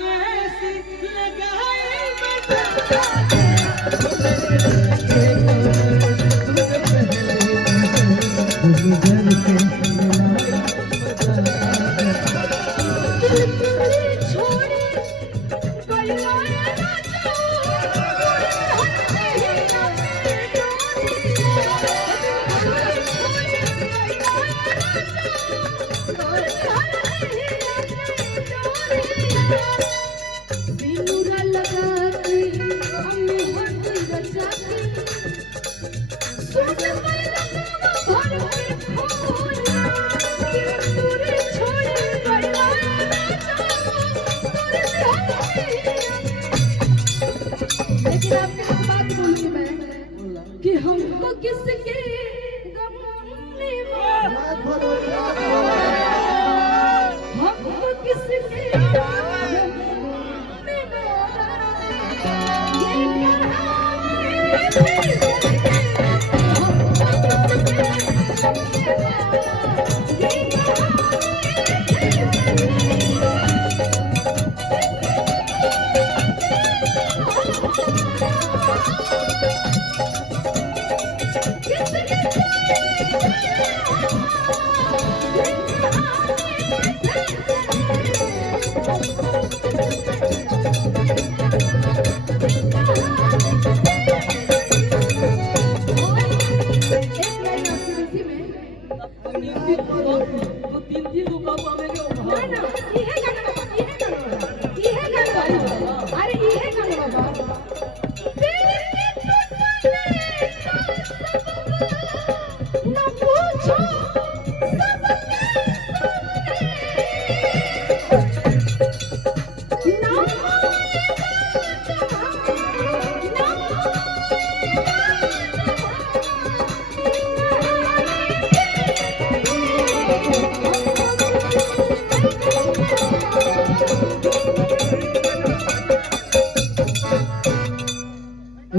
कैसी लगाई लेकिन आपके एक बात बोलूंगी मैं कि हमको किसके गमने हमको किसके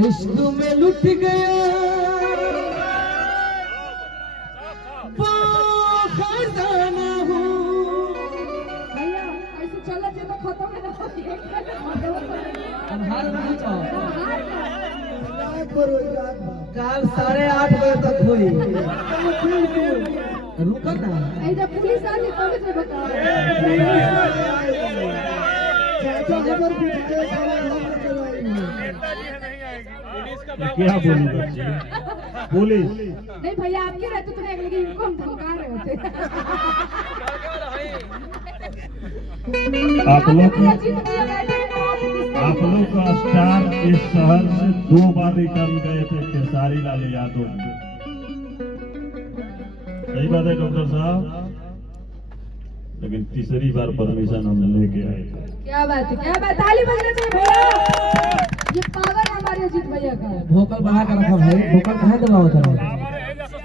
इश्क में लुट गया वो खजाना हूँ। भैया ऐसे चला तो खत्म है ना काल 8:30 बजे तक हुई। रुका ना ऐसा पुलिस आ गई तब से बता क्या बोलूं बच्चे पुलिस नहीं भैया आपके रहते तो नहीं लगे इनको हम धमका रहे होते आप लोग का स्टार इस शहर से 2 बार रिटर्न गए थे खेसारी लाल यादव। सही बात है डॉक्टर साहब, लेकिन तीसरी बार परमिशन हम लेके आए थे। क्या बात है, क्या बात, ताली बजना चाहिए भैया। ये पावर हमारे अजीत भैया का है। भोकल बढ़ा कर रखा भाई, भोकल कहाँ दबाओ था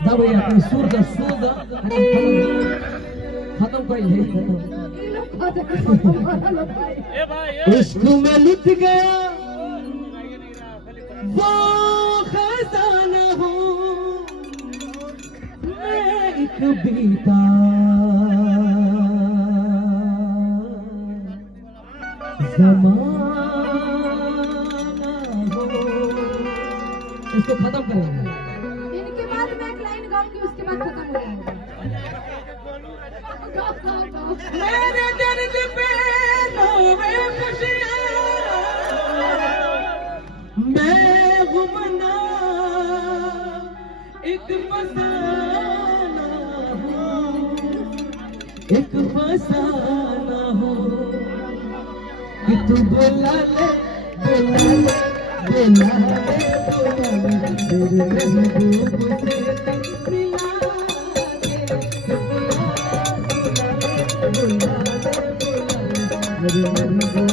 दब भैया कोई सुर द खत्म कर ले। इश्क में लुट गया वो खजाना हूँ मैं एक बीता ज़माना हो। इसको खत्म करेंगे। इनके बाद मैं एक लाइन गाऊंगी, उसके बाद खत्म हो जाएगा। मेरे दर्द पे रोवे खुशियाँ मैं गुमना एक फसाना हूँ, एक फसाना हूँ कि तू बोला ले बोला ले बोला ले बोला ले तेरे महबूब से मिला ले बोला ले बोला ले मेरे महबूब